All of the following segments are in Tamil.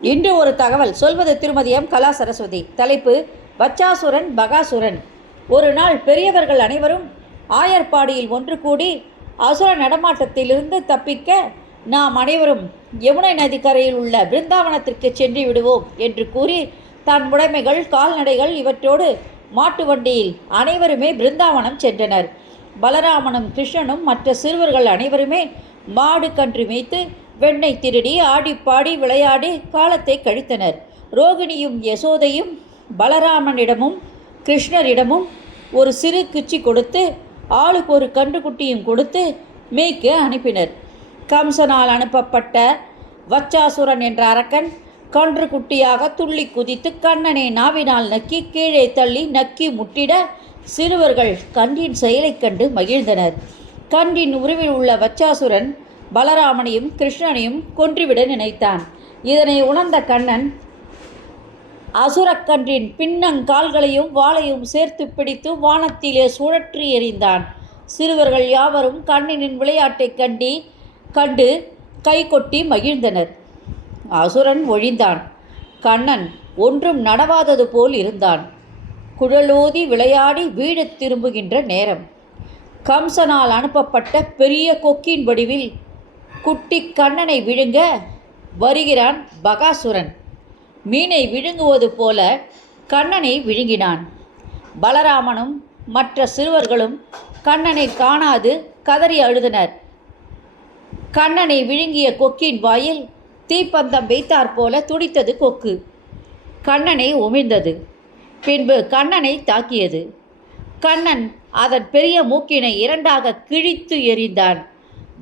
இன்று ஒரு தகவல் சொல்வது திருமதி எம் கலா சரஸ்வதி. தலைப்பு வச்சாசுரன் பகாசுரன். ஒரு நாள் பெரியவர்கள் அனைவரும் ஆயர்பாடியில் ஒன்று கூடி அசுர நடமாட்டத்திலிருந்து தப்பிக்க நாம் அனைவரும் யமுனை நதிக்கரையில் உள்ள பிருந்தாவனத்திற்கு சென்று விடுவோம் என்று கூறி தன் உடைமைகள் கால்நடைகள் இவற்றோடு மாட்டு வண்டியில் அனைவருமே பிருந்தாவனம் சென்றனர். பலராமனும் கிருஷ்ணனும் மற்ற சிறுவர்கள் அனைவருமே மாடு கன்று மேய்த்து வெண்ணெய் திருடி ஆடி பாடி விளையாடி காலத்தை கழித்தனர். ரோகிணியும் யசோதையும் பலராமனிடமும் கிருஷ்ணரிடமும் ஒரு சிறு குச்சி கொடுத்து ஆளுக்கு ஒரு கன்றுக்குட்டியும் கொடுத்து மேய்க்க அனுப்பினர். கம்சனால் அனுப்பப்பட்ட வச்சாசுரன் என்ற அரக்கன் கன்று குட்டியாக துள்ளி குதித்து கண்ணனை நாவினால் நக்கி கீழே தள்ளி நக்கி முட்டிட சிறுவர்கள் கன்றின் செயலைக் கண்டு மகிழ்ந்தனர். கன்றின் உருவில் உள்ள வச்சாசுரன் பலராமனையும் கிருஷ்ணனையும் கொன்றுவிட நினைத்தான். இதனை உணர்ந்த கண்ணன் அசுரக்கன்றின் பின்னங்கால்களையும் வாளையும் சேர்த்து பிடித்து வானத்திலே சுழற்றி எறிந்தான். சிறுவர்கள் யாவரும் கண்ணனின் விளையாட்டைக் கண்டி கண்டு கைகொட்டி மகிழ்ந்தனர். அசுரன் ஒழிந்தான். கண்ணன் ஒன்றும் நடவாதது போல் இருந்தான். குழலோதி விளையாடி வீடு திரும்புகின்ற நேரம். கம்சனால் அனுப்பப்பட்ட பெரிய கொக்கின் வடிவில் குட்டி கண்ணனை விழுங்க வருகிறான் பகாசுரன். மீனை விழுங்குவது போல கண்ணனை விழுங்கினான். பலராமனும் மற்ற சிறுவர்களும் கண்ணனை காணாது கதறி அழுதனர். கண்ணனை விழுங்கிய கொக்கின் வாயில் தீப்பந்தம் வைத்தாற் போல துடித்தது கொக்கு. கண்ணனை உமிழ்ந்தது. பின்பு கண்ணனை தாக்கியது. கண்ணன் அதன் பெரிய மூக்கினை இரண்டாக கிழித்து எறிந்தான்.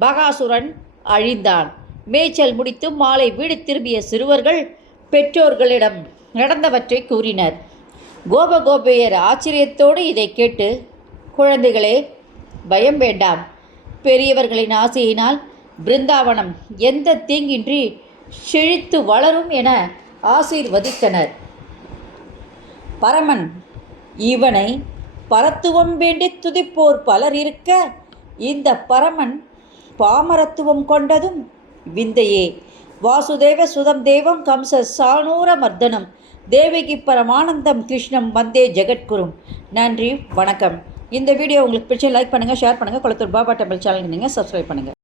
பகாசுரன் அழிந்தான். மேய்ச்சல் முடித்து மாலை வீடு திரும்பிய சிறுவர்கள் பெற்றோர்களிடம் நடந்தவற்றை கூறினர். கோபகோபையர் ஆச்சரியத்தோடு இதை கேட்டு குழந்தைகளே பயம் வேண்டாம். பெரியவர்களின் ஆசையினால் பிருந்தாவனம் எந்த தீங்கின்றி செழித்து வளரும் என ஆசீர்வதித்தனர். பரமன் இவனை பரத்துவம் வேண்டி துதிப்போர் பலர் இருக்க இந்த பரமன் பாமரத்துவம் கொண்டதும் விந்தையே. வாசுதேவ சுதம் தேவம் கம்ச சானூர மர்தனம். தேவகி பரமானந்தம் கிருஷ்ணம் வந்தே ஜெகத்குரும். நன்றி வணக்கம். இந்த வீடியோ உங்களுக்கு பிடிச்ச லைக் பண்ணுங்கள் ஷேர் பண்ணுங்கள் குளத்தூர் பாபா டெம்பிள் சேனலுக்கு நீங்கள் சப்ஸ்கிரைப் பண்ணுங்கள்